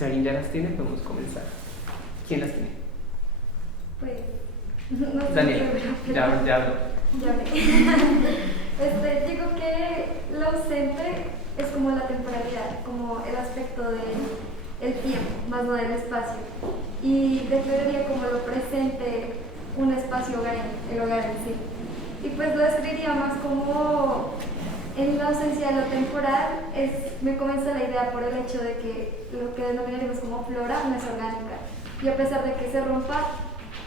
Si alguien ya las tiene, podemos comenzar. ¿Quién las tiene? Pues, no sé. Daniela, ya habló. Ya ve. Digo que lo ausente es como la temporalidad, como el aspecto del tiempo, más no del espacio. Y declararía como lo presente un espacio hogar, el hogar en sí. Y pues lo describiría más como en la ausencia de lo temporal, me comenzó la idea por el hecho de que lo que denominaríamos como flora no es orgánica. Y a pesar de que se rompa,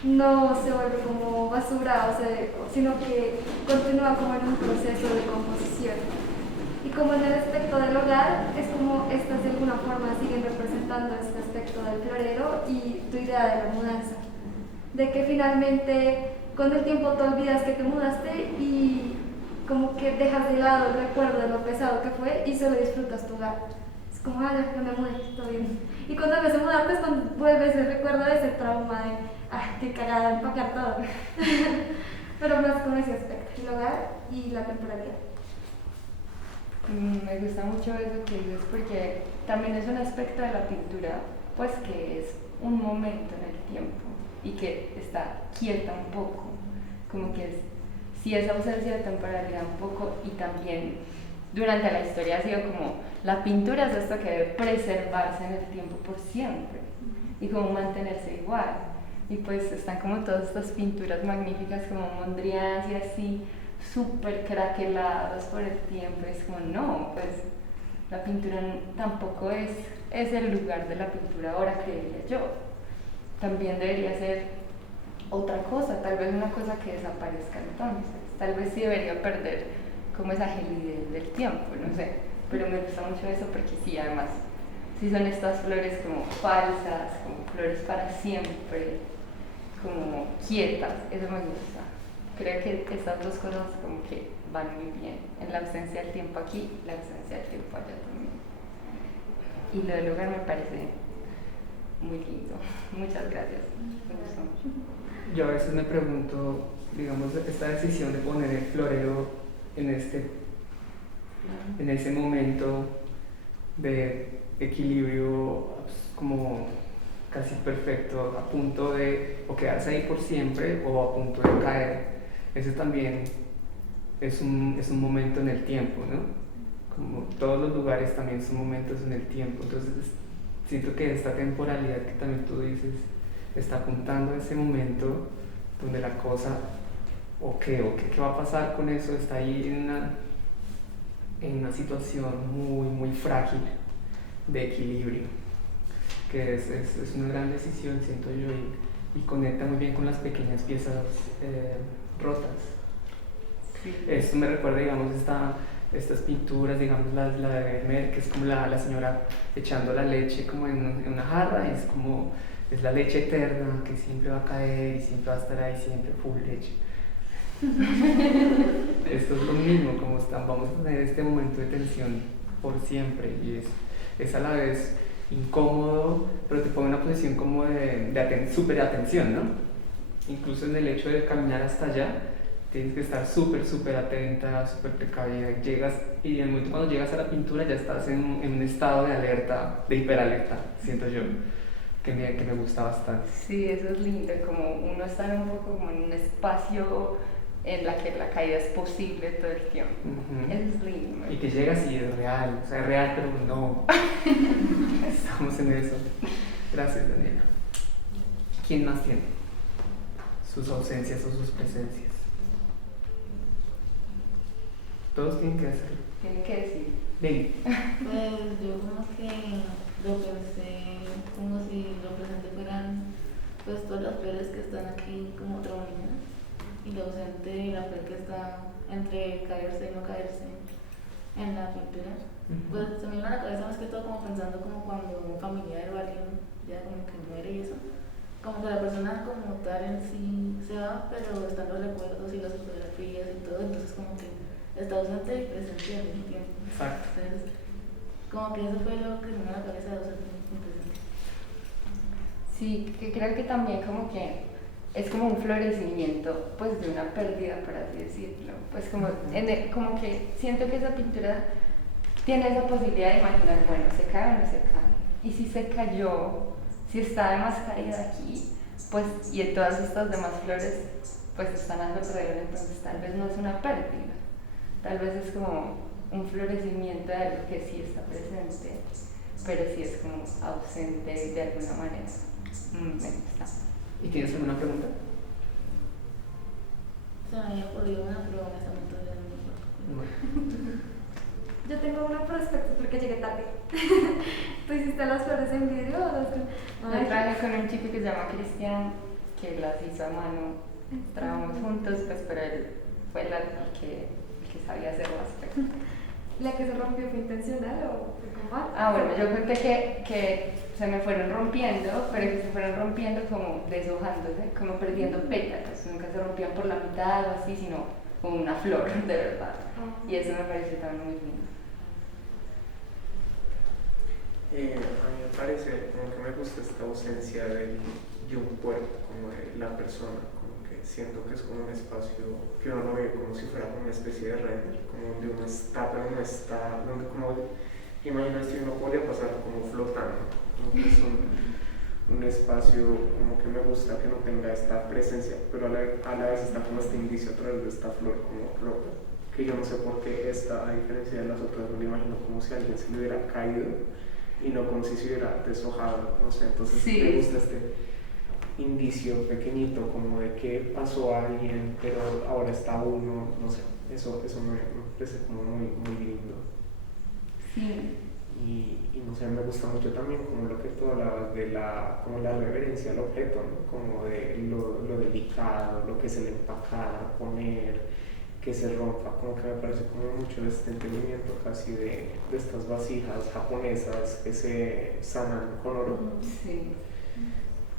no se vuelve como basura, sino que continúa como en un proceso de composición. Y como en el aspecto del hogar, es como estas de alguna forma siguen representando este aspecto del florero y tu idea de la mudanza. De que finalmente con el tiempo te olvidas que te mudaste y como que dejas de lado el recuerdo de lo pesado que fue y solo disfrutas tu hogar. Es como, ya me mudé, todo bien. Y cuando vuelves a mudarte es cuando vuelves el recuerdo de ese trauma de, qué cagada, empacar todo. Pero más con ese aspecto, el hogar y la temporalidad. Me gusta mucho eso que dices porque también es un aspecto de la pintura, pues que es un momento en el tiempo y que está quieta un poco, como que sí es ausencia de temporalidad un poco y también durante la historia ha sido como la pintura es esto que debe preservarse en el tiempo por siempre y como mantenerse igual y pues están como todas estas pinturas magníficas como Mondrian y así súper craqueladas por el tiempo, es como no, pues la pintura tampoco es el lugar de la pintura ahora, creería yo. También debería ser otra cosa, tal vez una cosa que desaparezca entonces, tal vez sí debería perder como esa gelidez del tiempo, no sé, pero me gusta mucho eso porque sí, además, sí son estas flores como falsas, como flores para siempre, como quietas, eso me gusta. Creo que estas dos cosas como que van muy bien, en la ausencia del tiempo aquí y la ausencia del tiempo allá también. Y lo del hogar me parece muy lindo. Muchas gracias. Me gustó mucho. Yo a veces me pregunto, digamos, esta decisión de poner el florero en ese momento de equilibrio como casi perfecto, a punto de o quedarse ahí por siempre o a punto de caer. Ese también es un momento en el tiempo, ¿no? Como todos los lugares también son momentos en el tiempo, entonces siento que esta temporalidad que también tú dices está apuntando a ese momento donde la cosa, qué va a pasar con eso, está ahí en una situación muy, muy frágil de equilibrio, que es una gran decisión, siento yo, y conecta muy bien con las pequeñas piezas rotas. Sí. Esto me recuerda, digamos, estas pinturas, digamos, la de Vermeer, que es como la señora echando la leche como en una jarra, y es la leche eterna que siempre va a caer y siempre va a estar ahí, siempre full leche. Esto es lo mismo, como vamos a tener este momento de tensión por siempre, y es a la vez incómodo, pero te pone en una posición como de súper atención, ¿no? Incluso en el hecho de caminar hasta allá, tienes que estar súper atenta, súper precavida. Y en el momento cuando llegas a la pintura ya estás en un estado de alerta, de hiperalerta, siento yo, que me gusta bastante. Sí, eso es lindo, como uno estar un poco como en un espacio en la que la caída es posible todo el tiempo. Eso es lindo. Y que llegas y es real, o sea, es real, pero no. Estamos en eso. Gracias, Daniela. ¿Quién más tiene sus ausencias o sus presencias? Todos tienen que hacerlo. Tienen que decir. Ven. Pues yo como que lo pensé como si lo presente fueran pues todas las flores que están aquí como reunidas y lo ausente y la flor que está entre caerse y no caerse en la pintura. Pues se me vino a la cabeza más que todo como pensando como cuando un familiar o alguien ya como que muere y eso, como que la persona como tal en sí se va, pero están los recuerdos y las fotografías y todo, entonces como que está ausente y presente al mismo tiempo. Exacto. Entonces, como que eso fue lo que me vino a la cabeza de ausente y presente. Sí, que creo que también como que es como un florecimiento pues de una pérdida, por así decirlo, pues como, como que siento que esa pintura tiene esa posibilidad de imaginar, bueno, se cae o no se cae, y si se cayó, si está además caída aquí, pues, y todas estas demás flores pues están a su alrededor, entonces tal vez no es una pérdida, tal vez es como un florecimiento de algo que sí está presente, pero sí es como ausente de alguna manera. Me gusta. ¿Y tienes alguna pregunta? Se me había ocurrido una, pero honestamente ya no me acuerdo. Yo tengo una prospecto porque llegué tarde. ¿Tú hiciste las flores en vidrio o las Lo traje con un chico que se llama Cristian, que las hizo a mano. Trabajamos juntos, pues, pero él fue el que sabía hacer las flores. ¿La que se rompió fue intencional o fue como? Bueno, yo conté que se me fueron rompiendo, pero que se fueron rompiendo como deshojándose, como perdiendo pétalos. Nunca se rompían por la mitad o así, sino como una flor, de verdad. Y eso me pareció también muy lindo. A mí me parece como que me gusta esta ausencia de un cuerpo, como de la persona, como que siento que es como un espacio que uno lo ve como si fuera como una especie de render, como donde uno está, pero no está, donde como, imagina si uno podría pasar como flotando, como que es un espacio como que me gusta que no tenga esta presencia, pero a la vez está como este indicio a través de esta flor como rota, que yo no sé por qué esta, a diferencia de las otras, no me imagino como si alguien se le hubiera caído y no como si se hubiera deshojado, no sé, entonces sí. Me gusta este indicio pequeñito como de que pasó a alguien, pero ahora está uno, no sé, eso me parece como muy lindo. Sí. Y no sé, me gusta mucho también como lo que tú hablabas de como la reverencia al objeto, ¿no? Como de lo delicado, lo que es el empacar, poner, que se rompa, como que me parece como mucho este entendimiento casi de estas vasijas japonesas que se sanan con oro. Sí.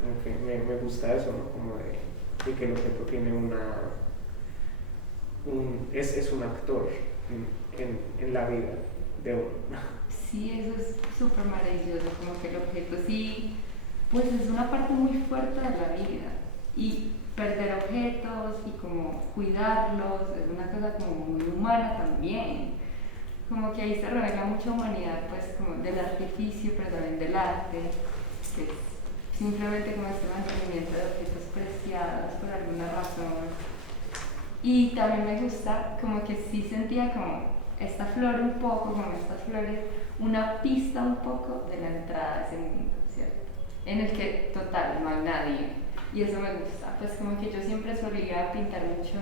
Como que me gusta eso, ¿no? Como de que el objeto tiene es un actor en la vida de uno. Sí, eso es súper maravilloso, como que el objeto sí, pues es una parte muy fuerte de la vida. Y perder objetos y como cuidarlos es una cosa como muy humana también. Como que ahí se revela mucha humanidad, pues como del artificio, pero también del arte, que es simplemente como este mantenimiento de objetos preciados por alguna razón. Y también me gusta como que sí sentía como esta flor un poco, como estas flores, una pista un poco de la entrada a ese mundo, ¿cierto? En el que total no hay nadie. Y eso me gusta, pues como que yo siempre solía pintar mucho,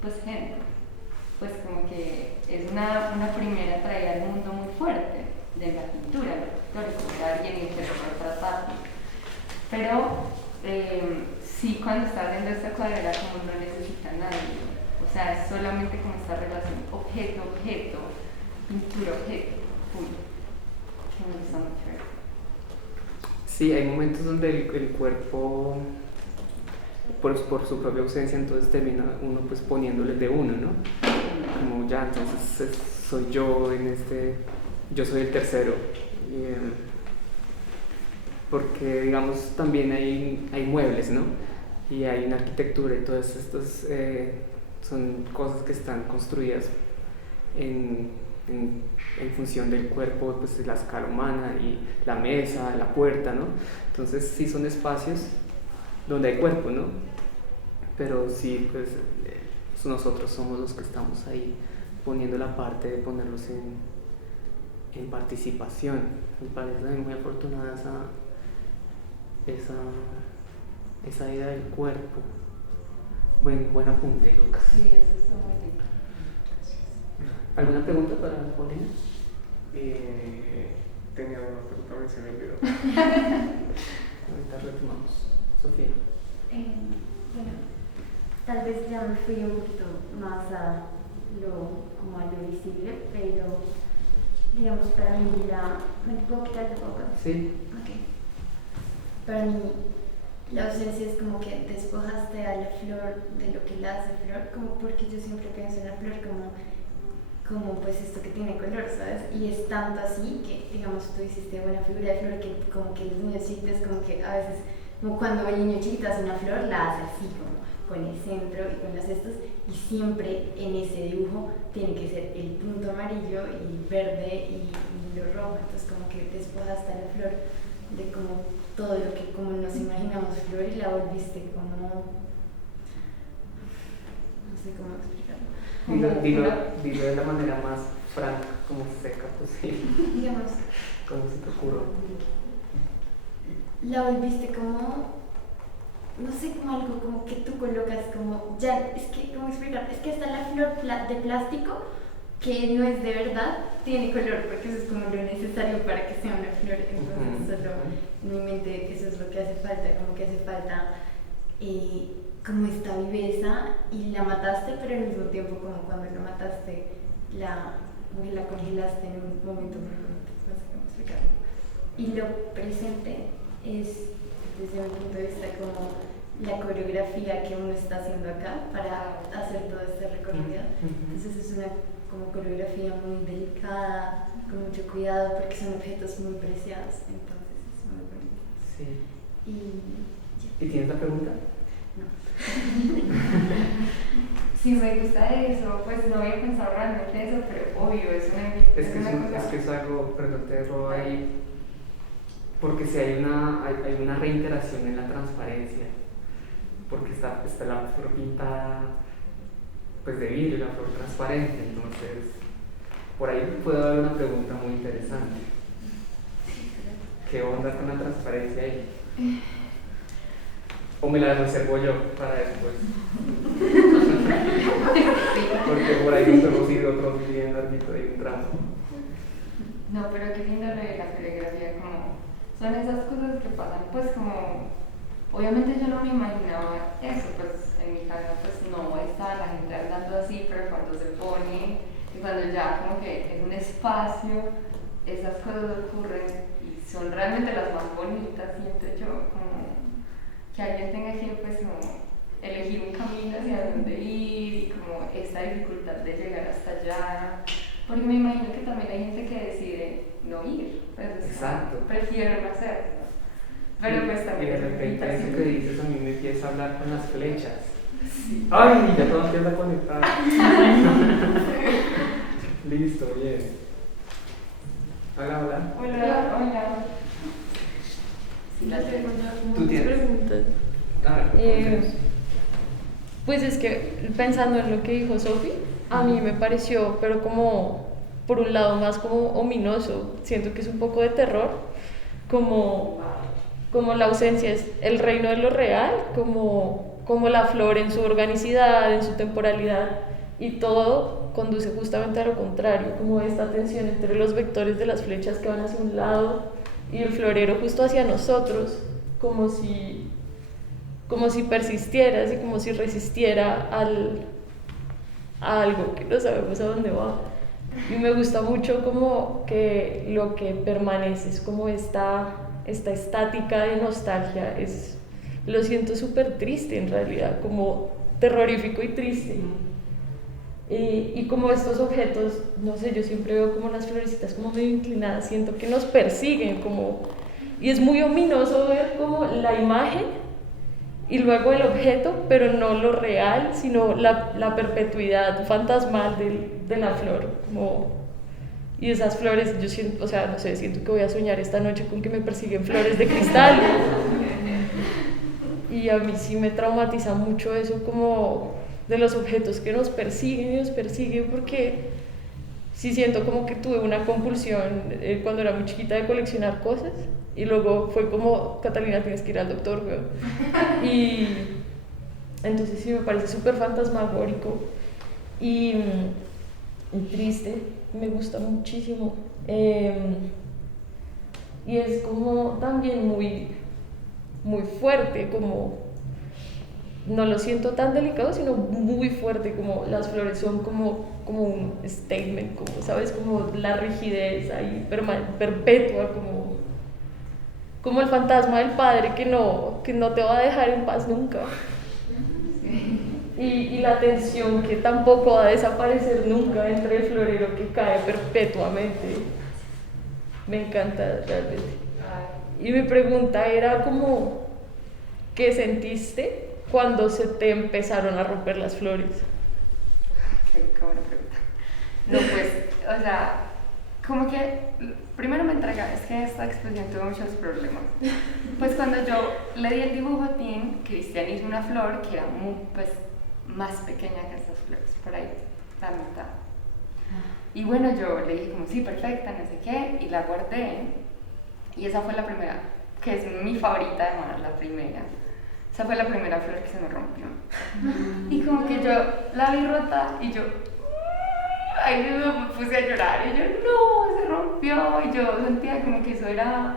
pues gente, pues como que es una primera traída al mundo muy fuerte de la pintura, lo pictórico, de alguien que lo retratarlo. Pero sí, cuando estaba haciendo esta cuadra era como no necesita nadie, o sea, es solamente como esta relación objeto-objeto, pintura-objeto, punto. Que me gusta mucho eso. Sí, hay momentos donde el cuerpo, por su propia ausencia, entonces termina uno pues poniéndole de uno, ¿no? Como ya, entonces soy yo yo soy el tercero. Porque digamos también hay muebles, ¿no? Y hay una arquitectura y todas estas son cosas que están construidas en función del cuerpo, pues de la escala humana y la mesa, la puerta, ¿no? Entonces sí son espacios donde hay cuerpo, ¿no? Pero sí, pues nosotros somos los que estamos ahí poniendo la parte de ponerlos en participación. Me parece también muy afortunada esa idea del cuerpo. Buen apunte, Lucas. Sí, eso está muy lindo. ¿Alguna pregunta para Paulina? Tenía una, pero también se me olvidó. Ahorita retomamos. Sofía. Bueno, tal vez ya me fui un poquito más como a lo visible, pero digamos para mí ¿me puedo quitar de boca? Sí. Ok. Para mí la ausencia es como que despojaste a la flor de lo que la hace flor, como porque yo siempre pienso en la flor como pues esto que tiene color, ¿sabes? Y es tanto así que, digamos, tú hiciste una figura de flor que como que los niños chiquitos como que a veces como cuando el niño chiquito hace una flor, la hace así, como con el centro y con los cestos, y siempre en ese dibujo tiene que ser el punto amarillo y verde y lo rojo, entonces como que despojaste a la flor de como todo lo que como nos imaginamos flor y la volviste como, no sé cómo explicarlo. Dilo de la manera más franca, como seca posible. Digamos, ¿Cómo se te ocurre? la volviste como, no sé, como algo como que tú colocas como, ya, es que, ¿cómo explicar? Es que hasta la flor de plástico, que no es de verdad, tiene color, porque eso es como lo necesario para que sea una flor, entonces solo en mi mente eso es lo que hace falta, como que hace falta como esta viveza y la mataste, pero al mismo tiempo como cuando la mataste, como que la congelaste en un momento muy bonito, no sé cómo explicarlo. Y lo presente es, desde mi punto de vista, como la coreografía que uno está haciendo acá para hacer todo este recorrido. Entonces es una como coreografía muy delicada, con mucho cuidado, porque son objetos muy preciados, entonces es muy bonito. Sí. Y ¿Y tienes la pregunta? no. Sí, me gusta eso, pues no había pensado realmente eso, pero obvio, es una Es que es algo, perdón, te robo ahí, porque si hay una reiteración en la transparencia, porque está la flor pintada pues de vidrio, la flor transparente, entonces por ahí puede haber una pregunta muy interesante. ¿Qué onda con la transparencia ahí? ¿O me la reservo yo para después? Porque por ahí nos hemos ido otros bien larguito y un tramo. No, pero qué lindo lo de la coreografía, como son esas cosas que pasan, pues como, obviamente yo no me imaginaba eso, pues en mi casa pues no está la gente andando así, pero cuando se pone y cuando ya como que es un espacio, esas cosas ocurren y son realmente las más bonitas, siento yo, como que alguien tenga que pues como elegir un camino hacia dónde ir y como esta dificultad de llegar hasta allá, porque me imagino que también hay gente que decide no ir, pues Exacto. prefiero no hacerlo, pero pues también y de es repente eso que dices a mí me empieza a hablar con las flechas. Sí. ¡Ay! Ya todo empieza a conectar. Listo, bien. Hola, hola. Hola. Sí, la tengo ya ¿Tú tienes? Preguntas. A ver, comencemos. Pues es que pensando en lo que dijo Sofi, a mí me pareció, pero como por un lado más como ominoso, siento que es un poco de terror, como la ausencia es el reino de lo real, como la flor en su organicidad, en su temporalidad, y todo conduce justamente a lo contrario, como esta tensión entre los vectores de las flechas que van hacia un lado y el florero justo hacia nosotros, como si persistiera, así como si resistiera a algo que no sabemos a dónde va. Y me gusta mucho como que lo que permanece es como esta estática de nostalgia, lo siento súper triste en realidad, como terrorífico y triste. Y como estos objetos, no sé, yo siempre veo como las florecitas como medio inclinadas, siento que nos persiguen, y es muy ominoso ver como la imagen y luego el objeto, pero no lo real, sino la perpetuidad fantasmal de la flor, y esas flores, yo siento, o sea, no sé, siento que voy a soñar esta noche con que me persiguen flores de cristal, y a mí sí me traumatiza mucho eso como de los objetos que nos persiguen, porque sí siento como que tuve una compulsión cuando era muy chiquita de coleccionar cosas, y luego fue como, Catalina, tienes que ir al doctor, weón. Y entonces sí me parece súper fantasmagórico y triste, me gusta muchísimo. Y es como también muy, muy fuerte, como no lo siento tan delicado, sino muy fuerte, como las flores son como un statement, como, ¿sabes? Como la rigidez ahí perpetua, como el fantasma del padre que no te va a dejar en paz nunca. Y la tensión que tampoco va a desaparecer nunca entre el florero que cae perpetuamente. Me encanta realmente. Y mi pregunta era como, ¿qué sentiste cuando se te empezaron a romper las flores? Qué buena pregunta. No, pues, o sea, como que primero me entrega, es que esta exposición tuvo muchos problemas. Pues cuando yo le di el dibujo a Tim, Cristian hizo una flor que era pues, más pequeña que estas flores, por ahí, la mitad. Y bueno, yo le dije como, sí, perfecta, no sé qué, y la guardé. Y esa fue la primera, que es mi favorita además, la primera. Esa fue la primera flor que se me rompió. Y como que yo la vi rota y yo, ay, yo me puse a llorar y yo, no, se rompió. Y yo sentía como que eso era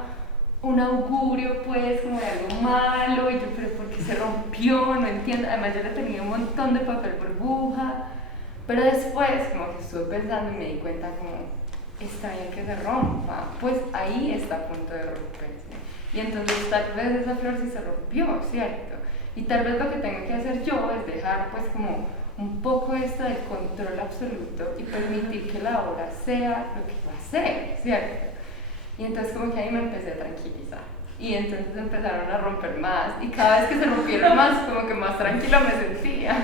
un augurio, pues, como de algo malo. Y yo, pero ¿por qué se rompió? No entiendo. Además, yo le tenía un montón de papel burbuja. Pero después, como que estuve pensando y me di cuenta como, está bien que se rompa, pues ahí está a punto de romperse. Y entonces tal vez esa flor sí se rompió, ¿cierto? Y tal vez lo que tengo que hacer yo es dejar pues como un poco esto del control absoluto y permitir que la obra sea lo que va a ser, ¿cierto? Y entonces como que ahí me empecé a tranquilizar. Y entonces empezaron a romper más y cada vez que se rompieron más como que más tranquila me sentía.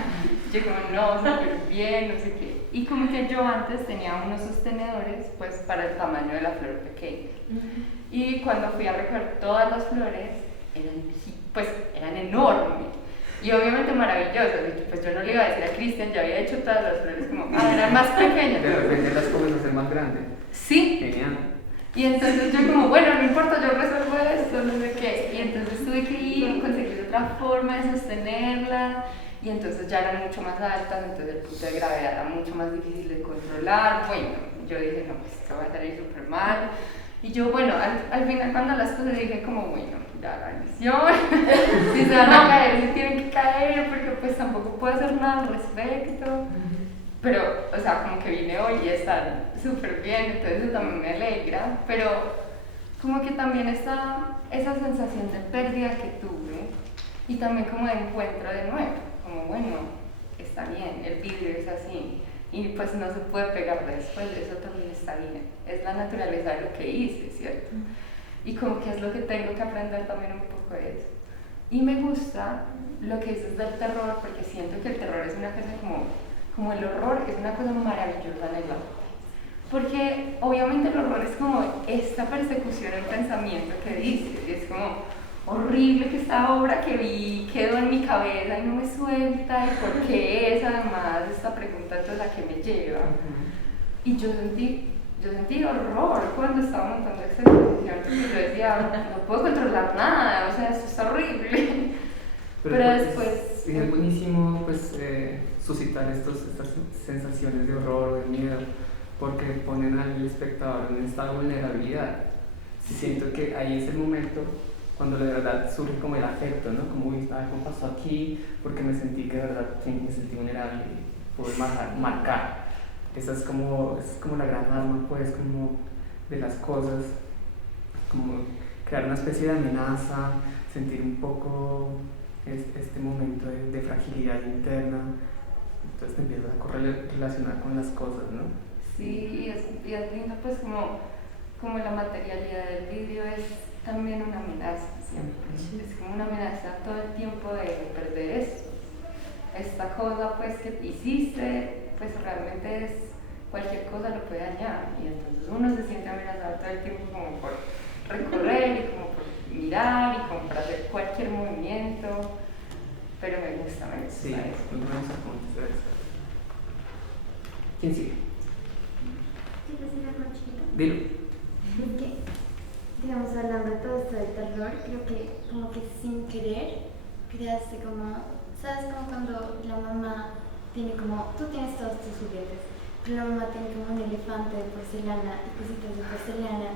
Yo como no, súper bien, no sé qué. Y como que yo antes tenía unos sostenedores pues para el tamaño de la flor pequeña. Y cuando fui a recoger todas las flores eran enormes. Y obviamente maravillosas. Y pues yo no le iba a decir a Cristian, ya había hecho todas las flores como, eran más pequeñas. De repente las comienzas a hacer más grandes. Sí. Genial. Y entonces yo como, bueno, no importa, yo resuelvo esto, no sé qué. Y entonces tuve que ir, conseguir otra forma de sostenerla. Y entonces ya eran mucho más altas, entonces el punto de gravedad era mucho más difícil de controlar. Bueno, yo dije, no, pues esto va a salir súper mal. Y yo, bueno, al final cuando las cosas dije como, bueno, ya la lección, si se van a caer, se tienen que caer, porque pues tampoco puedo hacer nada al respecto. Pero, o sea, como que vine hoy y están súper bien, entonces eso también me alegra. Pero como que también está esa sensación de pérdida que tuve y también como de encuentro de nuevo. Como bueno, está bien, el vidrio es así y pues no se puede pegar después, eso también está bien, es la naturaleza de lo que hice, ¿cierto? Y como que es lo que tengo que aprender también un poco de eso. Y me gusta lo que dices del terror, porque siento que el terror es una cosa como el horror, es una cosa maravillosa en el arte. Porque obviamente el horror es como esta persecución en pensamiento que dices, y es como horrible que esta obra que vi quedó en mi cabeza y no me suelta, y por qué es además esta pregunta entonces la que me lleva. Y yo sentí horror cuando estaba montando esta exposición, porque yo decía, no puedo controlar nada, o sea, esto está horrible. Pero pues, después... Es buenísimo pues, suscitar estas sensaciones de horror o de miedo, porque ponen al espectador en esta vulnerabilidad. Siento que ahí es el momento cuando de verdad surge como el afecto, ¿no? Como, uy, ¿cómo pasó aquí? Porque me sentí que de verdad me sentí vulnerable y pude marcar. Esa es como la gran arma, pues, como de las cosas, como crear una especie de amenaza, sentir un poco este momento de fragilidad interna. Entonces te empiezas a correlacionar con las cosas, ¿no? Sí, y es lindo, pues, como la materialidad del vidrio es también una amenaza siempre. Es como una amenaza todo el tiempo de perder esto. Esta cosa pues que hiciste, pues realmente es cualquier cosa lo puede dañar y entonces uno se siente amenazado todo el tiempo como por recorrer y como por mirar y como por hacer cualquier movimiento, pero me gusta Sí, eso. muy buenos apuntes de eso. ¿Quién sigue? ¿Quieres decir algo chiquito? Dilo. Que, digamos, hablando de todo esto del terror, creo que como que sin querer creaste como, ¿sabes? Como cuando la mamá tiene como, tú tienes todos tus juguetes, pero la mamá tiene como un elefante de porcelana y cositas de porcelana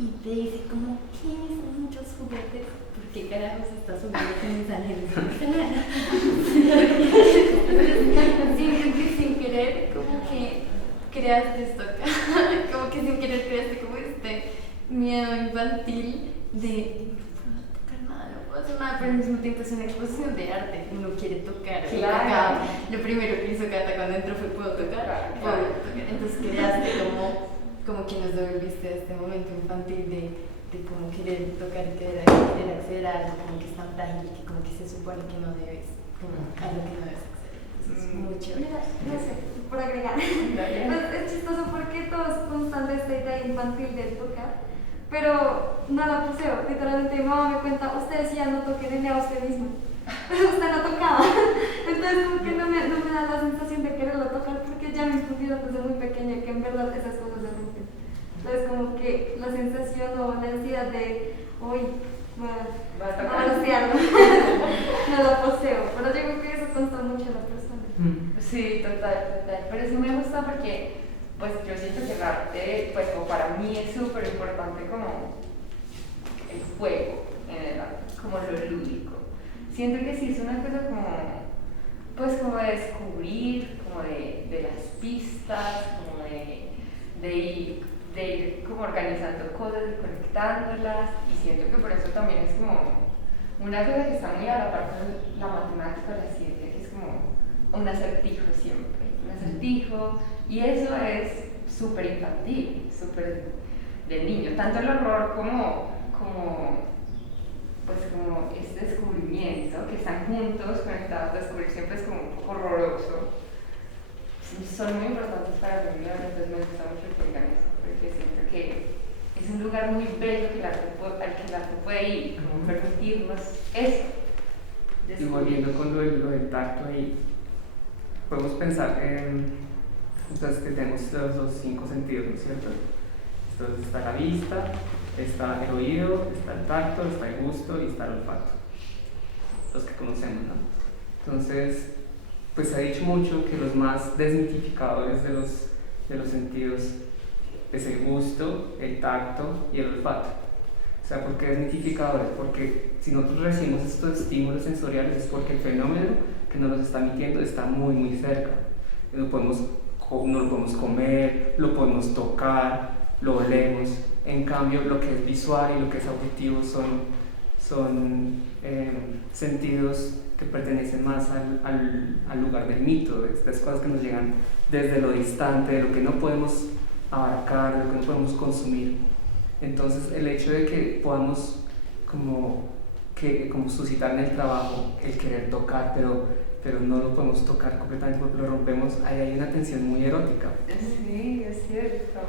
y te dice como, tienes muchos juguetes, ¿por qué carajos estás jugando con mis ángeles de porcelana? Siento que sin querer como que creaste esto acá, como que sin querer creaste como este miedo infantil de no puedo tocar nada, no puedo hacer nada, pero al mismo tiempo es una exposición de arte, uno quiere tocar. Claro. Lo primero que hizo Cata cuando entró fue ¿puedo tocar? Puedo tocar. Entonces creaste como que nos devolviste a este momento infantil de como querer tocar y querer parecer a algo como que es tan frágil y que como que se supone que no debes, como a lo que no debes acceder. Entonces es muy chévere. Mira, no sé, por agregar. Dale. Pues es chistoso porque todos constante esta idea infantil de tocar, pero no la poseo. Literalmente mi mamá me cuenta, usted decía no toque nene a usted mismo. Pero usted no tocaba. Entonces como que no me da la sensación de quererlo tocar porque ya me infundieron desde muy pequeña que en verdad esas cosas se rompen. Entonces como que la sensación o la ansiedad de hoy Va a a tocar. rociarlo no la poseo, pero yo creo que eso consta mucho a la persona. Sí, total. Pero sí me gusta porque, pues yo siento que el arte, pues como para mí es súper importante como el juego en el arte, como lo lúdico. Siento que sí es una cosa como, pues como de descubrir, como de las pistas, como de ir como organizando cosas y conectándolas, y siento que por eso también es como una cosa que está muy a la par con la matemática, la ciencia, que es como un acertijo siempre, un acertijo, y eso es súper infantil, súper de niño, tanto el horror como pues como este descubrimiento, que están juntos, conectados, descubrir siempre es como un poco horroroso. Son muy importantes para mí, entonces me gusta mucho que digan eso, porque siento que es un lugar muy bello que al que el arte puede ir, como permitirnos eso. Y volviendo con lo del tacto ahí, podemos pensar en, entonces que tenemos los 5 sentidos, ¿no es cierto? Entonces está la vista, está el oído, está el tacto, está el gusto y está el olfato, los que conocemos, ¿no? Entonces, pues se ha dicho mucho que los más desmitificadores de los sentidos es el gusto, el tacto y el olfato. O sea, ¿por qué desmitificadores? Porque si nosotros recibimos estos estímulos sensoriales es porque el fenómeno que nos los está emitiendo está muy, muy cerca. No lo podemos comer, lo podemos tocar, lo olemos. En cambio, lo que es visual y lo que es auditivo son sentidos que pertenecen más al lugar del mito, de estas cosas que nos llegan desde lo distante, de lo que no podemos abarcar, de lo que no podemos consumir. Entonces, el hecho de que podamos como suscitar en el trabajo el querer tocar, pero no lo podemos tocar completamente porque lo rompemos, ahí hay una tensión muy erótica. Sí, es cierto.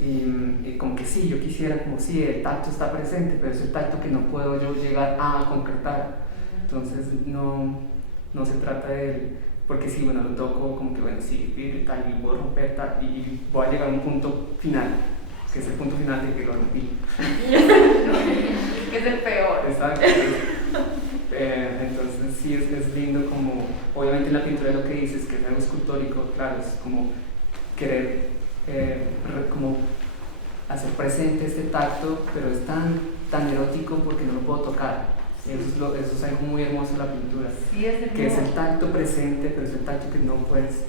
Y como que sí, yo quisiera, como sí, el tacto está presente, pero es el tacto que no puedo yo llegar a concretar. Entonces no se trata de él, porque sí, bueno, lo toco como que bueno, sí, tal, y puedo romper tal, y voy a llegar a un punto final, que es el punto final de que lo rompí. Que es el peor. Exacto. Entonces sí es lindo como, obviamente en la pintura lo que dices, que es algo escultórico, claro, es como querer como hacer presente este tacto, pero es tan erótico porque no lo puedo tocar. Eso es algo muy hermoso de la pintura, Sí, que es el tacto presente, pero es el tacto que no puedes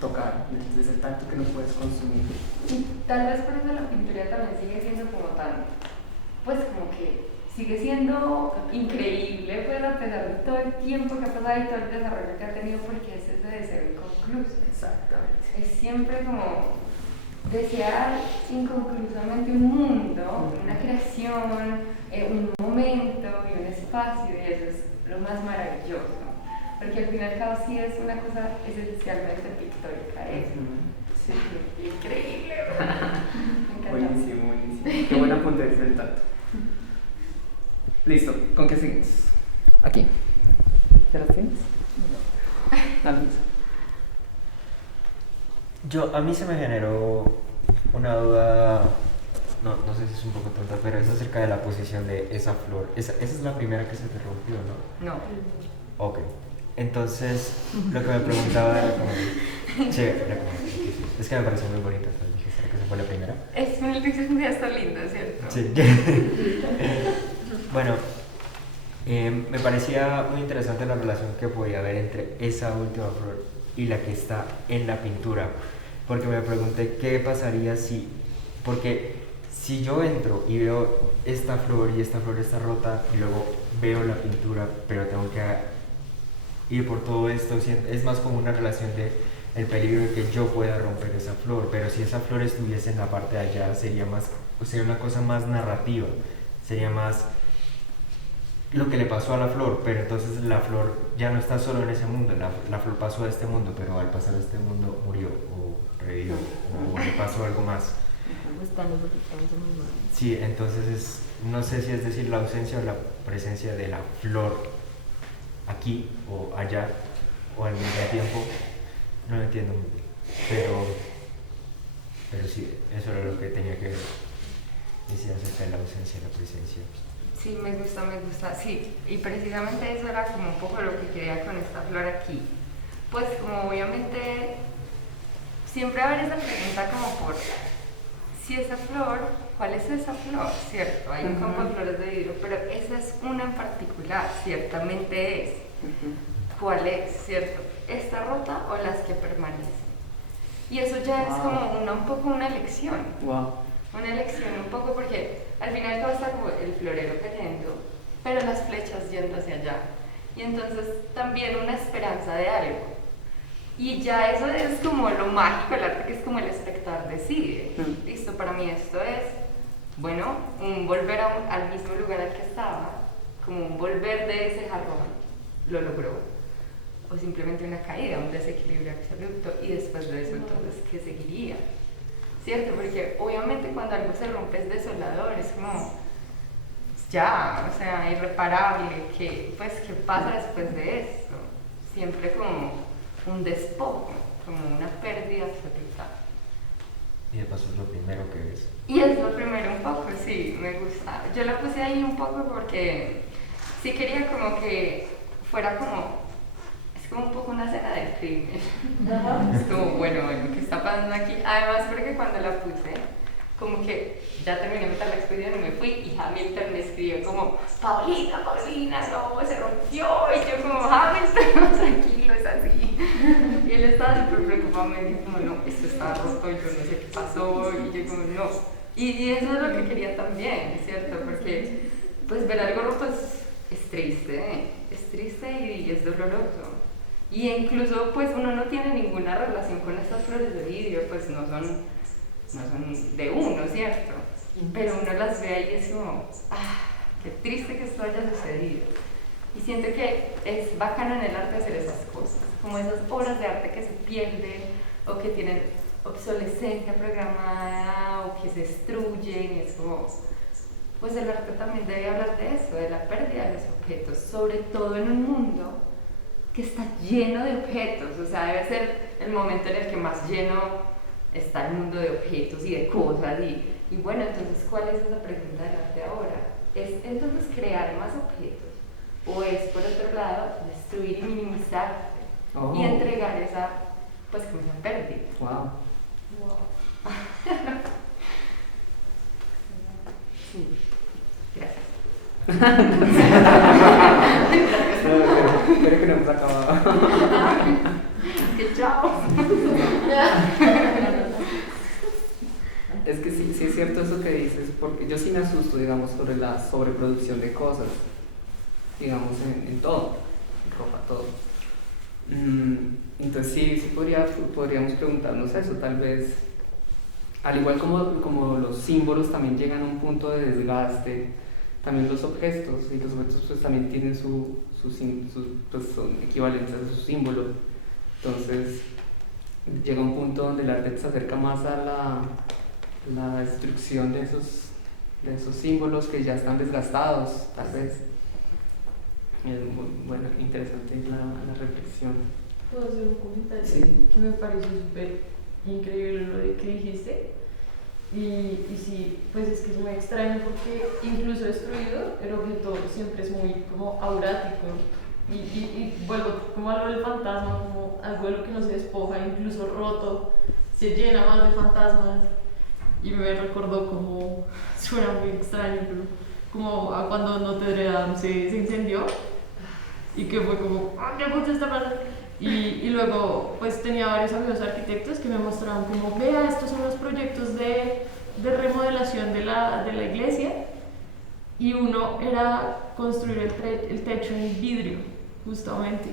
tocar, es el tacto que no puedes consumir. Y tal vez por eso la pintura también sigue siendo como tan, pues como que sigue siendo increíble, pues a pesar de todo el tiempo que ha pasado y todo el desarrollo que ha tenido, porque es ese deseo inconcluso. Exactamente. Es siempre como desear inconclusamente un mundo, una creación, un momento y un espacio, y eso es lo más maravilloso, porque al fin y al cabo sí es una cosa esencialmente pictórica, es Sí. increíble. Me encanta. Buenísimo. Qué buena punta del tacto. Listo, ¿con qué seguimos? Aquí. ¿Ya las tienes? No. A mí se me generó una duda, no sé si es un poco tonta, pero es acerca de la posición de esa flor. Esa es la primera que se te rompió, ¿no? No. Ok. Entonces, lo que me preguntaba era como... Sí, era como... Es que me pareció muy bonito, entonces dije, ¿será que esa fue la primera? Es un día está lindo, ¿cierto? Sí. Bueno, me parecía muy interesante la relación que podía haber entre esa última flor y la que está en la pintura, porque me pregunté qué pasaría porque si yo entro y veo esta flor y esta flor está rota y luego veo la pintura, pero tengo que ir por todo esto, es más como una relación de el peligro de que yo pueda romper esa flor, pero si esa flor estuviese en la parte de allá sería una cosa más narrativa, sería más lo que le pasó a la flor, pero entonces la flor ya no está solo en ese mundo, la flor pasó a este mundo, pero al pasar a este mundo murió o revivió o le pasó algo más. Sí, entonces no sé si es decir la ausencia o la presencia de la flor aquí o allá o al mismo tiempo, no lo entiendo muy bien, pero sí, eso era lo que tenía que decir acerca de la ausencia y la presencia. Sí, me gusta, sí, y precisamente eso era como un poco lo que quería con esta flor aquí. Pues como obviamente siempre va a haber esa pregunta como por si esa flor, ¿cuál es esa flor? ¿Cierto? Hay un campo de flores de vidrio, pero esa es una en particular, ciertamente es. ¿Cuál es? ¿Cierto? ¿Esta rota o las que permanecen? Y eso ya es como un poco una elección. Una elección un poco porque al final todo está como el florero cayendo, pero las flechas yendo hacia allá. Y entonces también una esperanza de algo. Y ya eso es como lo mágico del arte, que es como el espectador decide. Listo, para mí esto es, bueno, un volver al mismo lugar al que estaba, como un volver de ese jarrón, lo logró. O simplemente una caída, un desequilibrio absoluto, y después de eso entonces, ¿qué seguiría? ¿Cierto? Porque obviamente cuando algo se rompe es desolador, es como, ya, o sea, irreparable, ¿qué pasa después de esto? Siempre como un despojo, como una pérdida absoluta. Y de paso es lo primero que ves. Y es lo primero un poco, sí, me gusta. Yo la puse ahí un poco porque sí quería como que fuera como, es como un poco una escena del crimen. Es como, bueno, ¿qué está pasando aquí? Además porque cuando la puse, como que ya terminé de meter la expedición y me fui y Hamilton me escribió como, Paulina, no, se rompió. Y yo como, Hamilton, no, tranquilo, es así. Y él estaba súper preocupado, me dijo como, no, esto está roto, yo no sé qué pasó. Y yo como, no. Y eso es lo que quería también, ¿cierto? Porque pues ver algo roto es triste, y es doloroso. Y incluso pues uno no tiene ninguna relación con estas flores de vidrio, pues no son de uno, ¿cierto? Pero uno las ve ahí y es como, qué triste que esto haya sucedido. Y siento que es bacano en el arte hacer esas cosas, como esas obras de arte que se pierden o que tienen obsolescencia programada o que se destruyen, y es como, pues el arte también debe hablar de eso, de la pérdida de los objetos, sobre todo en un mundo que está lleno de objetos. O sea, debe ser el momento en el que más lleno está el mundo de objetos y de cosas. Y bueno, entonces, ¿cuál es esa pregunta del arte ahora? ¿Es entonces crear más objetos? ¿O es, por otro lado, destruir y minimizar y entregar esa, pues, como esa pérdida? Wow. Sí, gracias. Espero que no hemos acabado. Que chao. Es que sí es cierto eso que dices, porque yo sí me asusto, digamos, sobre la sobreproducción de cosas, digamos, en todo, en ropa, todo. Entonces sí podríamos preguntarnos eso, tal vez, al igual como los símbolos también llegan a un punto de desgaste, también los objetos, y los objetos pues también tienen pues son equivalentes a sus símbolos. Entonces llega un punto donde el arte se acerca más a la destrucción de esos símbolos que ya están desgastados, tal vez. Bueno, interesante la reflexión. ¿Puedo hacer un comentario? Sí. Que me pareció súper increíble lo que dijiste. Y sí, pues es que es muy extraño porque incluso destruido, el objeto siempre es muy como aurático. Y vuelvo como algo del fantasma, como algo de lo que no se despoja, incluso roto, se llena más de fantasmas. Y me recordó como, suena muy extraño, pero como a cuando Notre Dame se incendió y que fue como, ¿qué puta está pasando? Y luego pues tenía varios amigos arquitectos que me mostraban como, vea, estos son los proyectos de remodelación de la iglesia, y uno era construir el techo en vidrio, justamente.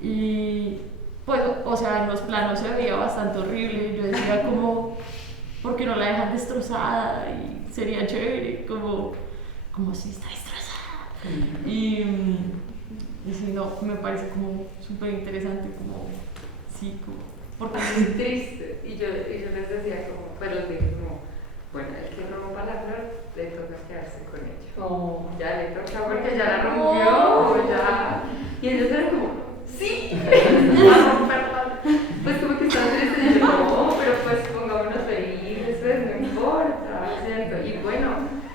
Y pues, o sea, en los planos se veía bastante horrible. Yo decía como, ¿por qué no la dejan destrozada? Y sería chévere, como si está destrozada. Y sí, no, me parece como súper interesante, como, sí, como, porque es muy triste. Y yo les decía como, pero les dije como, bueno, el que rompa la flor, le toca quedarse con ella. Oh. Ya le toca porque ya la rompió, ya. Y ellos eran como, sí, va a romperla. Pues como que estaban tristes y yo no, pero pues pongámonos felices, pues no importa, ¿cierto? Y bueno,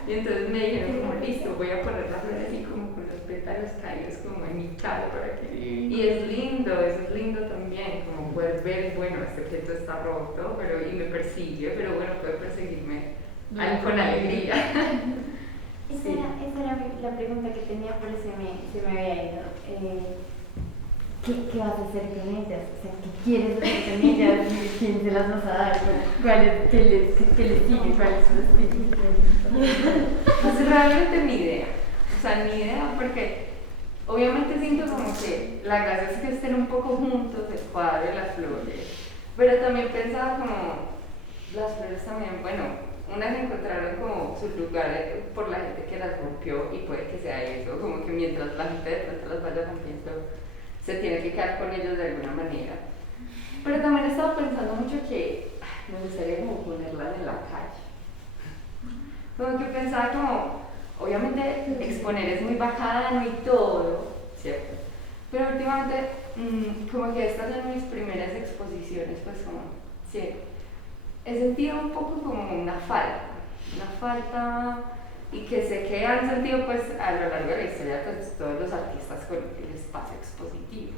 y entonces me dijeron como, listo, voy a poner la flor así como con los pétalos caídos como en mi cara para que... Y es lindo, eso es lindo también, como poder ver, bueno, este objeto está roto, pero y me persigue, pero bueno, puede perseguirme con alegría. Esa era la pregunta que tenía, pero se me había ido. ¿Qué vas a hacer con ellas? O sea, ¿qué quieres hacer con ellas? ¿Quién se las vas a dar? ¿Qué les sigue? ¿Cuál es su espíritu? Pues realmente ni idea. O sea, ni idea porque obviamente siento como que la gracia es que estén un poco juntos el cuadro y las flores. Pero también pensaba como las flores también, bueno, unas encontraron como sus lugares por la gente que las rompió y puede que sea eso, como que mientras la gente de pronto las vaya rompiendo se tiene que quedar con ellos de alguna manera. Pero también he estado pensando mucho que me gustaría como ponerlas en la calle. Como que pensaba como, obviamente exponer es muy bacano y todo, ¿cierto? Pero últimamente, como que estas son mis primeras exposiciones, pues como, sí, he sentido un poco como una falta y que sé que han sentido pues a lo largo de la historia pues, todos los artistas con el espacio expositivo.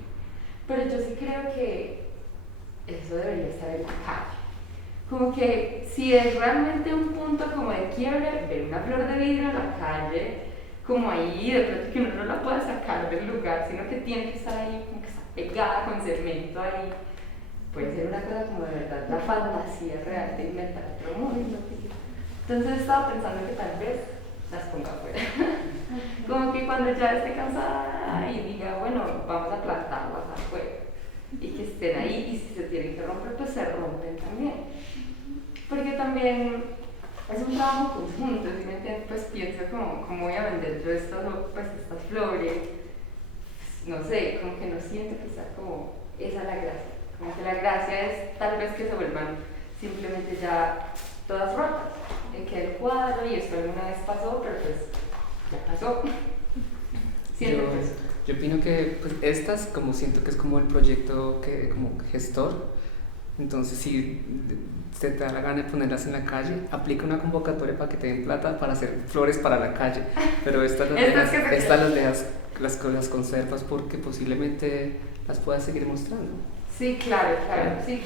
Pero yo sí creo que eso debería estar en la calle. Como que si es realmente un punto como de quiebre, ver una flor de vidrio en la calle, como ahí, de pronto que uno no la pueda sacar del lugar, sino que tiene que estar ahí, como que está pegada con cemento ahí. Puede ser una cosa como de verdad, la fantasía real de inventar otro mundo. Entonces estaba pensando que tal vez las ponga afuera. Como que cuando ya esté cansada y diga, bueno, vamos a plantarlas afuera. Y que estén ahí y si se tienen que romper, pues se rompen también. Porque también es un trabajo conjunto, ¿sí me entiendes? Pues pienso como, ¿cómo voy a vender yo estas flores? Pues, no sé, como que no siento que sea como esa la gracia. Como que la gracia es tal vez que se vuelvan simplemente ya todas rotas. Que el cuadro y esto alguna vez pasó, pero pues ya pasó. Yo opino que pues, estas, como siento que es como el proyecto que como gestor, entonces si se te da la gana de ponerlas en la calle, aplica una convocatoria para que te den plata para hacer flores para la calle, pero estas las conservas porque posiblemente las puedas seguir mostrando. Sí, claro, sí.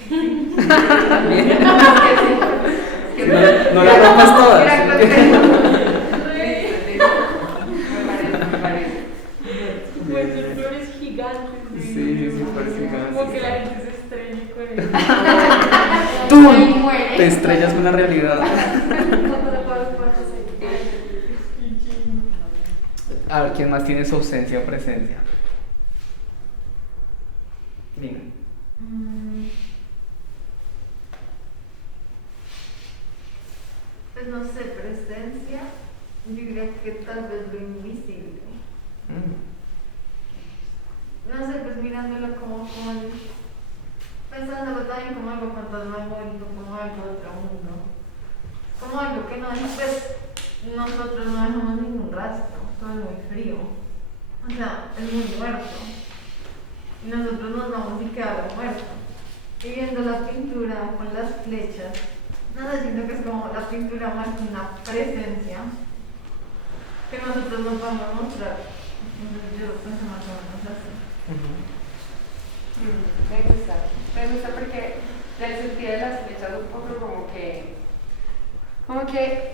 No las rompas todas. Me parecen flores gigantes. Sí, flores gigantes. Como que la gente se estrella con ellos. ¡Tú! Te estrellas con la realidad. A ver, ¿quién más tiene su ausencia o presencia? Venga. Pues no sé, presencia, yo diría que tal vez lo invisible. No sé, pues mirándolo como pensándolo también como algo fantasmagórico, como algo de otro mundo. Como algo que no, pues nosotros no dejamos ningún rastro, todo es muy frío. O sea, es muy muerto. Y nosotros nos vamos y quedamos muertos. Y viendo la pintura con las flechas, no sé, siento que es como la pintura más una presencia que nosotros nos vamos a mostrar. Entonces yo pensé más o menos así. Me gusta porque el sentido de las flechas un poco como que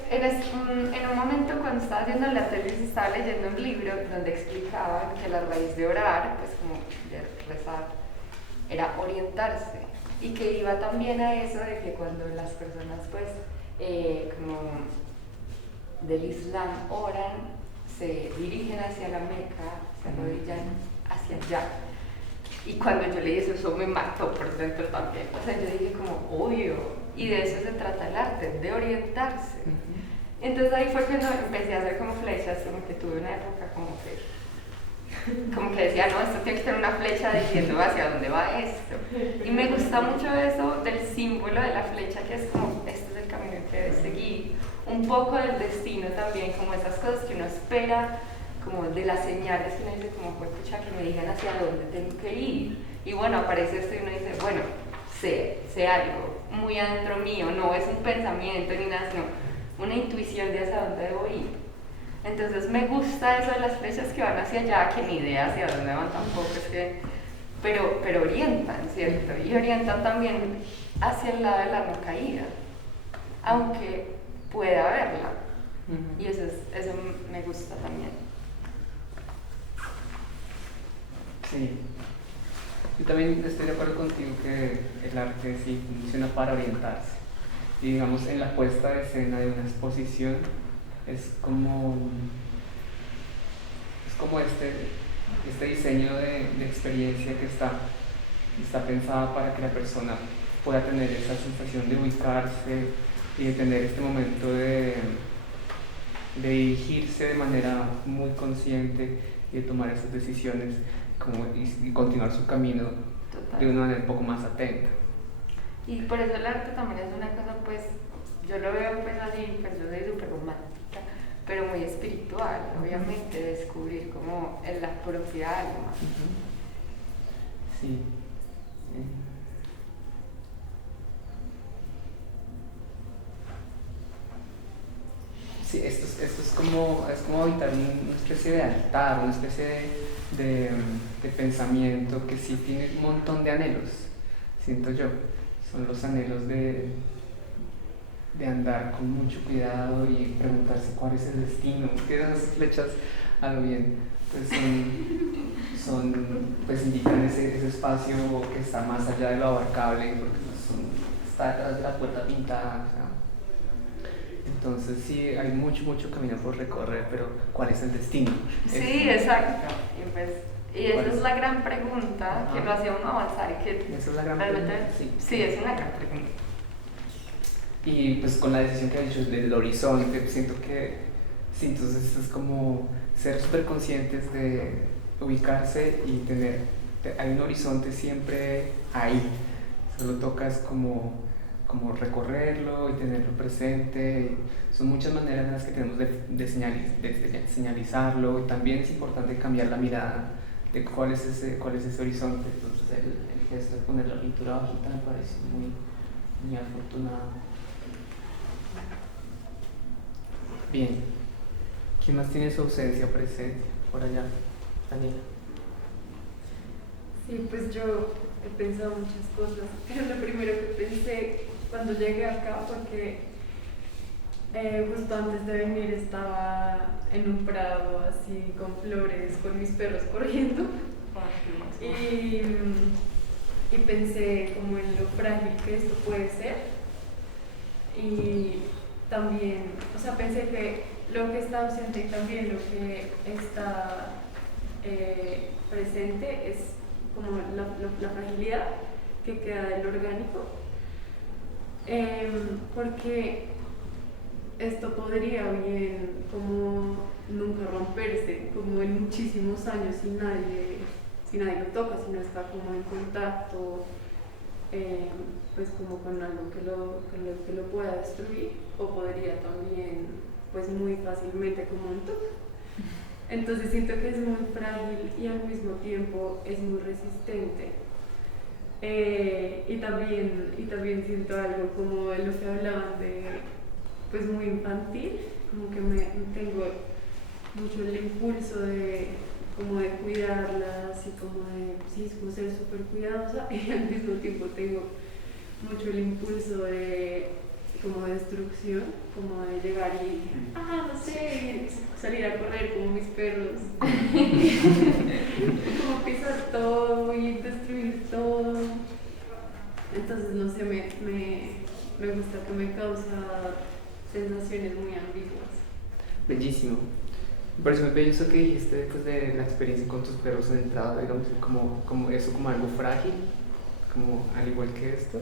en un momento cuando estaba haciendo la tesis estaba leyendo un libro donde explicaba que la raíz de orar, pues como de rezar, era orientarse y que iba también a eso de que cuando las personas pues como del Islam oran, se dirigen hacia la Meca, se arrodillan hacia allá. Y cuando yo leí eso me mató por dentro también. O sea, yo dije como, obvio, y de eso se trata el arte, de orientarse. Entonces ahí fue cuando empecé a hacer como flechas, como que tuve una época como que decía, no, esto tiene que tener una flecha diciendo hacia dónde va esto. Y me gusta mucho eso del símbolo de la flecha, que es como, este es el camino que debes seguir. Un poco del destino también, como esas cosas que uno espera, como de las señales que uno dice, como, pues, pucha, que me digan hacia dónde tengo que ir. Y bueno, aparece esto y uno dice, bueno, sé algo muy adentro mío, no es un pensamiento ni nada, sino una intuición de hacia dónde debo ir. Entonces me gusta eso de las flechas que van hacia allá, que ni idea hacia dónde van tampoco, es que, pero orientan, ¿cierto? Y orientan también hacia el lado de la no caída, aunque pueda haberla. Y eso me gusta también. Sí. Yo también estoy de acuerdo contigo que el arte sí funciona para orientarse. Y digamos, en la puesta de escena de una exposición es como este diseño de experiencia que está pensada para que la persona pueda tener esa sensación de ubicarse y de tener este momento de dirigirse de manera muy consciente y de tomar esas decisiones y continuar su camino. Total. De una manera un poco más atenta. Y por eso el arte también es una cosa, pues, yo lo veo pues así, pues yo soy súper romántica, pero muy espiritual, obviamente, descubrir como en la propia alma. Sí. Sí, esto es como habitar una especie de altar, una especie de pensamiento que sí tiene un montón de anhelos, siento yo. Son los anhelos de andar con mucho cuidado y preguntarse cuál es el destino, porque esas flechas a lo bien pues indican ese espacio que está más allá de lo abarcable, porque está detrás de la puerta pintada, o sea. Entonces sí, hay mucho camino por recorrer, pero ¿cuál es el destino? Sí, exacto. Y esa es la gran pregunta que lo hace uno avanzar y que esa es la gran pregunta. Sí, es una gran pregunta. Y pues con la decisión que ha dicho del horizonte, siento que sí, entonces es como ser súper conscientes de ubicarse y hay un horizonte siempre ahí, solo tocas como recorrerlo y tenerlo presente. Son muchas maneras en las que tenemos de señalizarlo, y también es importante cambiar la mirada de cuál es ese horizonte. Entonces el gesto de poner la pintura bajita me parece muy afortunado. Bien, ¿quién más tiene su ausencia o presencia por allá? Daniela. Sí, pues yo he pensado muchas cosas, pero lo primero que pensé cuando llegué acá fue que justo antes de venir estaba en un prado así con flores, con mis perros corriendo, y pensé como en lo frágil que esto puede ser, y también, o sea, pensé que lo que está ausente y también lo que está presente es como la fragilidad que queda del orgánico, porque esto podría bien como nunca romperse, como en muchísimos años si nadie lo toca, si no está como en contacto pues como con algo que lo pueda destruir, o podría también pues muy fácilmente como un toque. Entonces siento que es muy frágil y al mismo tiempo es muy resistente. Y también siento algo como de lo que hablaban de pues muy infantil, como que tengo mucho el impulso de cuidarlas y como ser súper cuidadosa, y al mismo tiempo tengo mucho el impulso de como destrucción, como de llegar y no sé, salir a correr como mis perros como pisar todo y destruir todo. Entonces no sé, me gusta que me causa sensaciones muy ambiguas. Bellísimo. Me parece muy bello eso que dijiste después de la experiencia con tus perros en el prado, digamos, como eso, como algo frágil, como al igual que esto.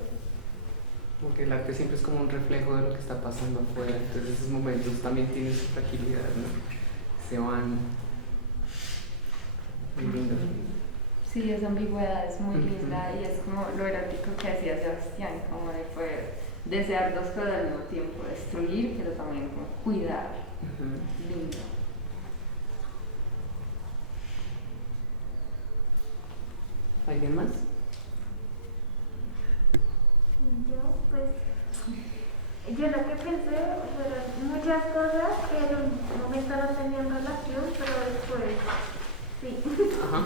Porque el arte siempre es como un reflejo de lo que está pasando afuera, entonces esos momentos también tienen su fragilidad, ¿no? Se van muy lindos. Sí, esa ambigüedad es muy linda y es como lo erótico que decía Sebastián, como de poder desear dos cosas al mismo tiempo, destruir, pero también como cuidar. Lindo. ¿Alguien más? Yo lo que pensé fueron muchas cosas que en un momento no tenían relación, pero después sí. Ajá.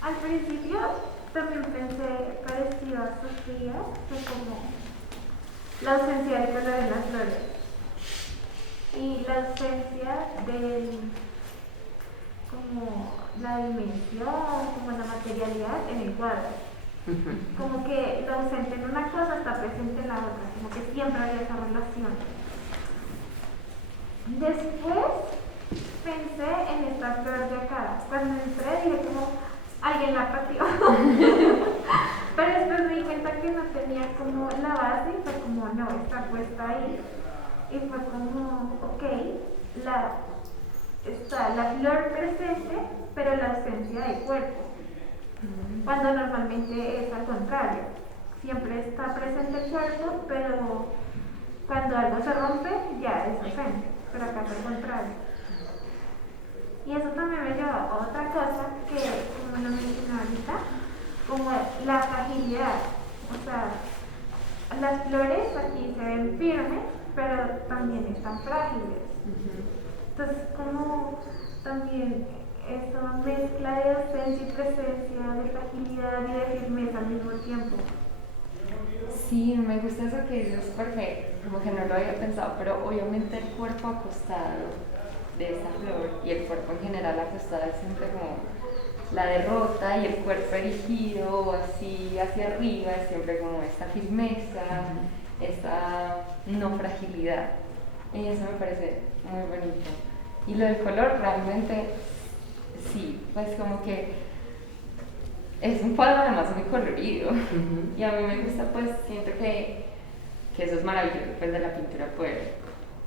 Al principio también pensé parecido a Sofía, fue como la ausencia del color en las flores y la ausencia del como la dimensión, como la materialidad en el cuadro. Como que lo ausente en una cosa está presente en la otra, como que siempre había esa relación. Después pensé en esta flor de acá. Cuando entré dije como, alguien la pateó. Pero después me di cuenta que no tenía como la base y fue como, no, está puesta ahí. Y fue como, ok, está la flor presente, pero la ausencia de cuerpo. Cuando normalmente es al contrario, siempre está presente el cuerpo, pero cuando algo se rompe ya es ausente, pero acá es al contrario. Y eso también me llevó a otra cosa que, como lo mencioné ahorita, como la fragilidad. O sea, las flores aquí se ven firmes, pero también están frágiles. Entonces, como también esa mezcla de ausencia y presencia, de fragilidad y de firmeza al mismo tiempo. Sí, me gusta eso que dices porque como que no lo había pensado, pero obviamente el cuerpo acostado de esa flor y el cuerpo en general acostado es siempre como la derrota y el cuerpo erigido así hacia arriba es siempre como esta firmeza, esta no fragilidad. Y eso me parece muy bonito. Y lo del color realmente sí, pues como que es un cuadro además muy colorido y a mí me gusta, pues siento que eso es maravilloso pues, de la pintura,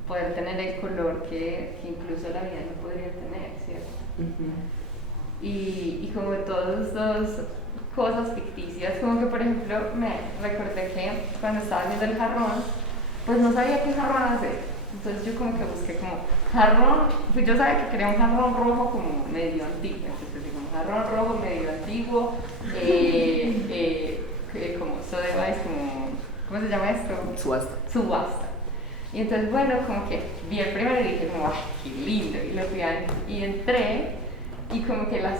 poder tener el color que incluso la vida no podría tener, ¿cierto? Y como todas estas cosas ficticias, como que por ejemplo me recordé que cuando estaba haciendo el jarrón, pues no sabía qué jarrón hacer. Entonces yo como que busqué como jarrón, pues yo sabía que quería un jarrón rojo como medio antiguo, entonces digo un jarrón rojo medio antiguo, como Sotheby's, como, ¿cómo se llama esto? Subasta. Y entonces bueno, como que vi el primero y dije como, ¡ay, qué lindo! Y lo fui y entré y como que la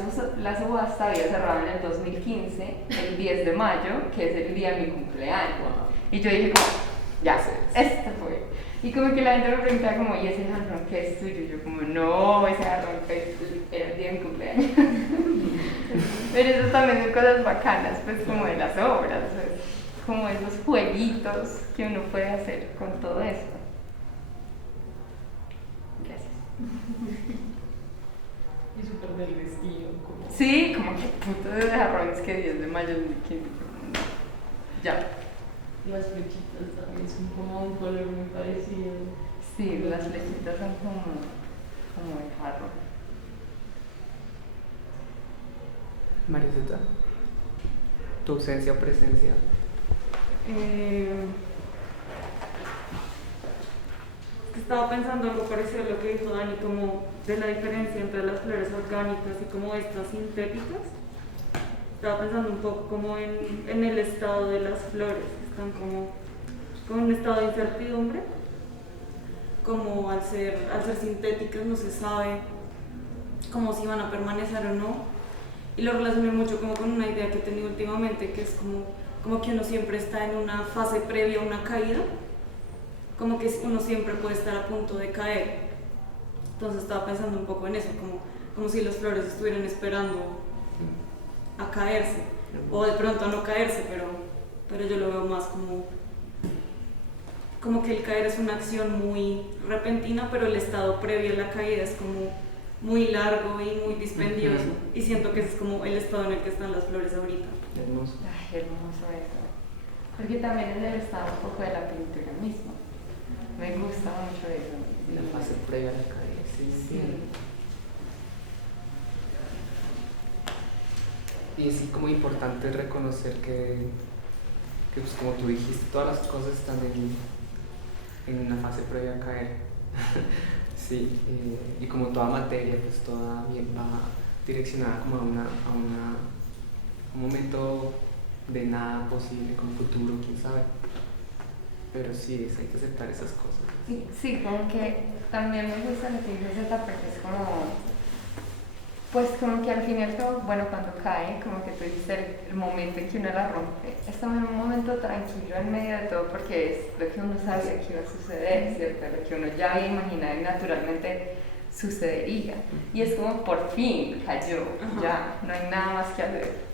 subasta había cerrado en el 2015, el 10 de mayo, que es el día de mi cumpleaños. Y yo dije como, ya sé, esto fue. Y como que la gente me preguntaba como, ¿y ese jarrón qué es tuyo? Y yo como, no, ese jarrón era el día de mi cumpleaños. Pero eso también son cosas bacanas, pues como de las obras, pues, como esos jueguitos que uno puede hacer con todo esto. Gracias. Y súper del vestido. Como... Sí, como que puto de jarrones que 10 de mayo, ya. Las flechitas también son como un color muy parecido. Sí, las flechitas son como el jarro. Mariseta, tu ausencia o presencia. Estaba pensando algo parecido a lo que dijo Dani, como de la diferencia entre las flores orgánicas y como estas sintéticas. Estaba pensando un poco como en el estado de las flores, están como en un estado de incertidumbre, como al ser sintéticas no se sabe como si van a permanecer o no, y lo relacioné mucho como con una idea que he tenido últimamente, que es como que uno siempre está en una fase previa a una caída, como que uno siempre puede estar a punto de caer. Entonces estaba pensando un poco en eso, como si las flores estuvieran esperando a caerse, o de pronto a no caerse, pero yo lo veo más como que el caer es una acción muy repentina, pero el estado previo a la caída es como muy largo y muy dispendioso, y siento que ese es como el estado en el que están las flores ahorita. Hermoso. Ay, hermoso eso. Porque también es el estado un poco de la pintura misma. Me gusta mucho eso. La fase previa a la caída, sí. Sí. Y es como importante reconocer que pues, como tú dijiste, todas las cosas están en una fase previa a caer. Sí, y como toda materia, pues toda bien va direccionada como a un momento de nada posible, con futuro, quién sabe. Pero sí, hay que aceptar esas cosas. Sí, como que también me gusta lo que dice Zeta, porque es como, pues como que al fin y al cabo, bueno, cuando cae, como que tú dices el momento en que uno la rompe, es también un momento tranquilo en medio de todo, porque es lo que uno sabía que iba a suceder, ¿cierto? Lo que uno ya había imaginado y naturalmente sucedería. Y es como por fin cayó, ya, no hay nada más que hacer.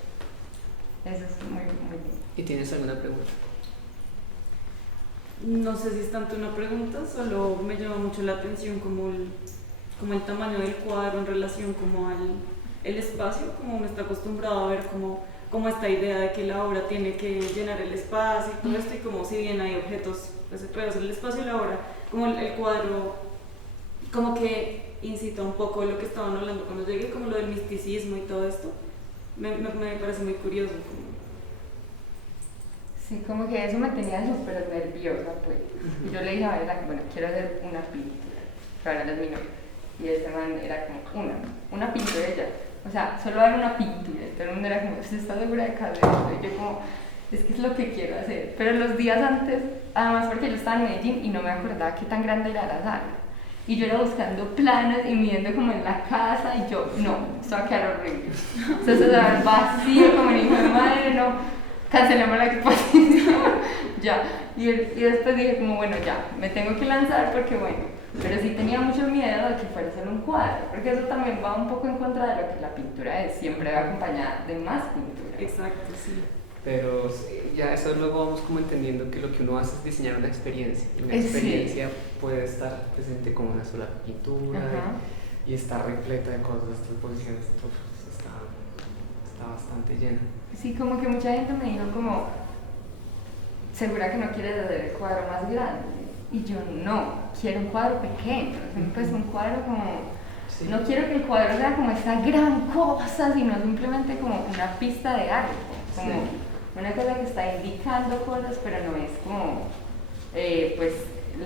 Eso es muy, muy bien. ¿Y tienes alguna pregunta? No sé si es tanto una pregunta, solo me llama mucho la atención como el tamaño del cuadro en relación como el espacio, como uno está acostumbrado a ver como esta idea de que la obra tiene que llenar el espacio y todo esto, y como si bien hay objetos, pues se puede hacer el espacio y la obra, como el cuadro como que incita un poco lo que estaban hablando cuando llegué, como lo del misticismo y todo esto, me parece muy curioso. Sí, como que eso me tenía súper nerviosa, pues. Y yo le dije a Bella, bueno, quiero hacer una pintura, para las mi novia. Y ese man era como una pintura ya. O sea, solo dar una pintura. Y todo el mundo era como, ¿usted está segura de que hacer esto? Y yo como, es que es lo que quiero hacer. Pero los días antes, además porque yo estaba en Medellín y no me acordaba qué tan grande era la sala. Y yo era buscando planos y midiendo como en la casa y yo, no, esto va a quedar horrible. Entonces, vacío como un hijo de madre, no. Cancelemos la exposición, ya. Y después dije como, bueno, ya, me tengo que lanzar porque bueno, pero sí tenía mucho miedo de que fuera a ser un cuadro, porque eso también va un poco en contra de lo que la pintura es, siempre va acompañada de más pintura. Exacto, sí. Pero sí, ya eso luego vamos como entendiendo que lo que uno hace es diseñar una experiencia, y una experiencia puede estar presente con una sola pintura y está repleta de cosas, estas posiciones, está bastante llena. Sí, como que mucha gente me dijo como, ¿segura que no quieres hacer el cuadro más grande? Y yo no, quiero un cuadro pequeño, pues un cuadro como, no quiero que el cuadro sea como esta gran cosa, sino simplemente como una pista de algo, como una cosa que está indicando cosas, pero no es como, pues,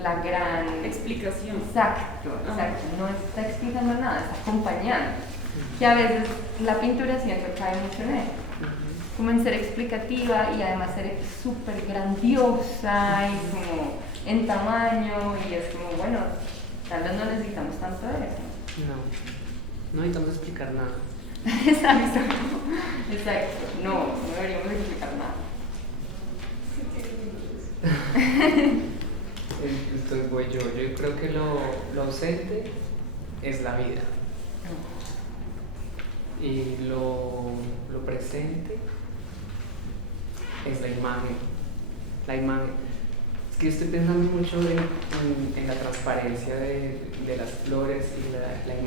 la gran explicación. Exacto, no está explicando nada, está acompañando. Que a veces la pintura siento que cae mucho en eso, como en ser explicativa y además ser súper grandiosa y como en tamaño, y es como, bueno, tal vez no necesitamos tanto de eso. No necesitamos explicar nada. Exacto, no deberíamos explicar nada. Entonces voy yo creo que lo ausente es la vida. Y lo presente es la imagen. Es que yo estoy pensando mucho en la transparencia de las flores y la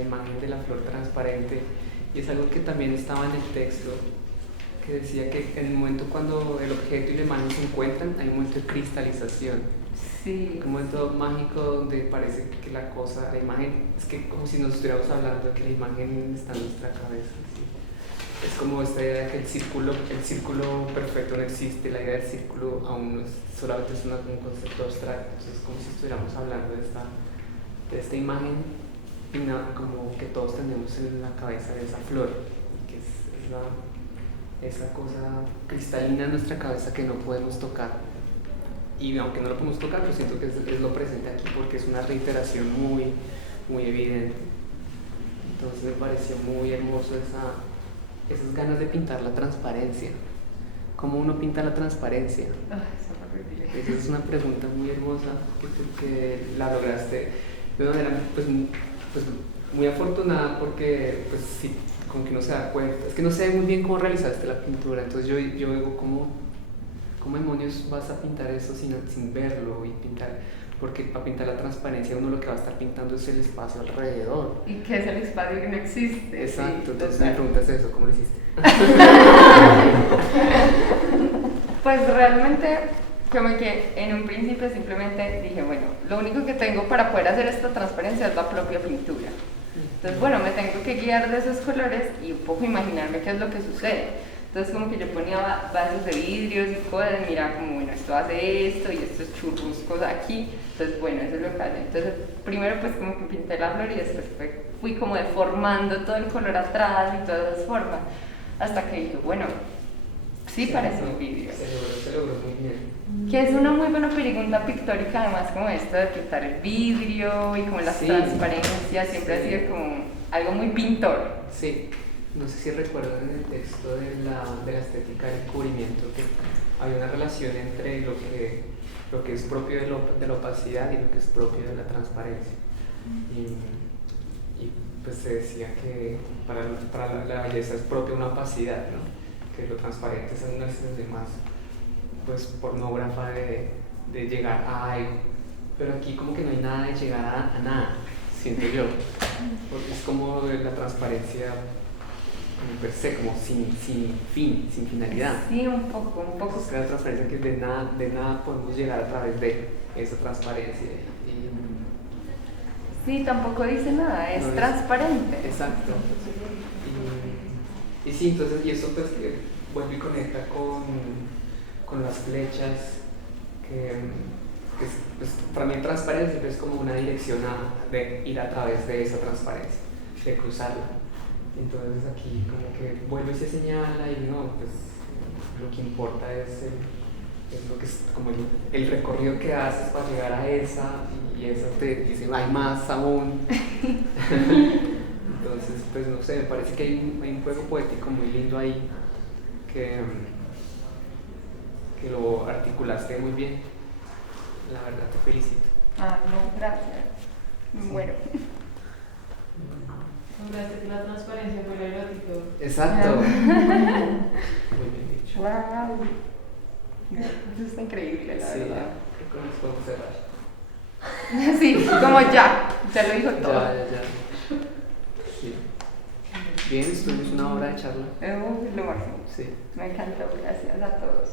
imagen de la flor transparente. Y es algo que también estaba en el texto, que decía que en el momento cuando el objeto y la imagen se encuentran, hay un momento de cristalización. Sí. Un momento mágico donde parece que la imagen, es que como si nos estuviéramos hablando de que la imagen está en nuestra cabeza. ¿Sí? Es como esta idea de que el círculo perfecto no existe, la idea del círculo aún no es, solamente es un concepto abstracto. Entonces es como si estuviéramos hablando de esta imagen como que todos tenemos en la cabeza de esa flor, que es esa cosa cristalina en nuestra cabeza que no podemos tocar. Y aunque no lo podemos tocar, pues siento que es lo presente aquí porque es una reiteración muy, muy evidente. Entonces me pareció muy hermoso esas ganas de pintar la transparencia. ¿Cómo uno pinta la transparencia? Esa es una pregunta muy hermosa que la lograste de una manera pues muy afortunada, porque pues sí, como que uno se da cuenta. Es que no sé muy bien cómo realizaste la pintura, entonces yo digo, ¿cómo demonios vas a pintar eso sin verlo y pintar? Porque para pintar la transparencia uno lo que va a estar pintando es el espacio alrededor. ¿Y qué es el espacio que no existe? Exacto, entonces me preguntas eso, ¿cómo lo hiciste? Pues realmente como que en un principio simplemente dije, bueno, lo único que tengo para poder hacer esta transparencia es la propia pintura. Entonces, bueno, me tengo que guiar de esos colores y un poco imaginarme qué es lo que sucede. Entonces como que yo ponía vasos de vidrios y cosas, y miraba como, bueno, esto hace esto y estos churruscos aquí. Entonces, bueno, eso es lo que hace. Entonces, primero pues como que pinté la flor y después fui como deformando todo el color atrás y todas esas formas. Hasta que dije, bueno, sí parece un vidrio. Se logró muy bien. Que es una muy buena pregunta pictórica, además, como esto de pintar el vidrio y como las Sí. transparencias, siempre Sí. ha sido como algo muy pintor. Sí, no sé si recuerdan en el texto de la estética del cubrimiento que había una relación entre lo que es propio de la opacidad y lo que es propio de la transparencia. Y pues se decía que para la belleza es propia una opacidad, ¿no? Que lo transparente es una sensación más pues pornógrafa de llegar a algo, pero aquí como que no hay nada de llegar a nada, siento yo, porque es como la transparencia como per se, como sin fin, sin finalidad. Sí, un poco. Es la transparencia que de nada podemos llegar a través de esa transparencia. Sí, tampoco dice nada, es No es- transparente. Exacto. Y sí, entonces, y eso pues que vuelve y conecta con las flechas, pues, para mí transparencia siempre es como una dirección de ir a través de esa transparencia, de cruzarla. Entonces aquí como que vuelve y se señala y no, pues lo que importa es lo que es como el recorrido que haces para llegar a esa y esa te dice hay más aún. Entonces pues no sé, me parece que hay un juego poético muy lindo ahí que lo articulaste muy bien. La verdad te felicito. Ah, no, gracias. Bueno. Lograste que la transparencia fuera erótico. Exacto. Muy bien dicho. Wow. Eso está increíble, la Sí, verdad. creo que nos podemos cerrar. Sí, como ya lo dijo todo. Ya. Sí. Bien, estuvimos una hora de charla. Lo máximo. Sí. Me encantó, gracias a todos.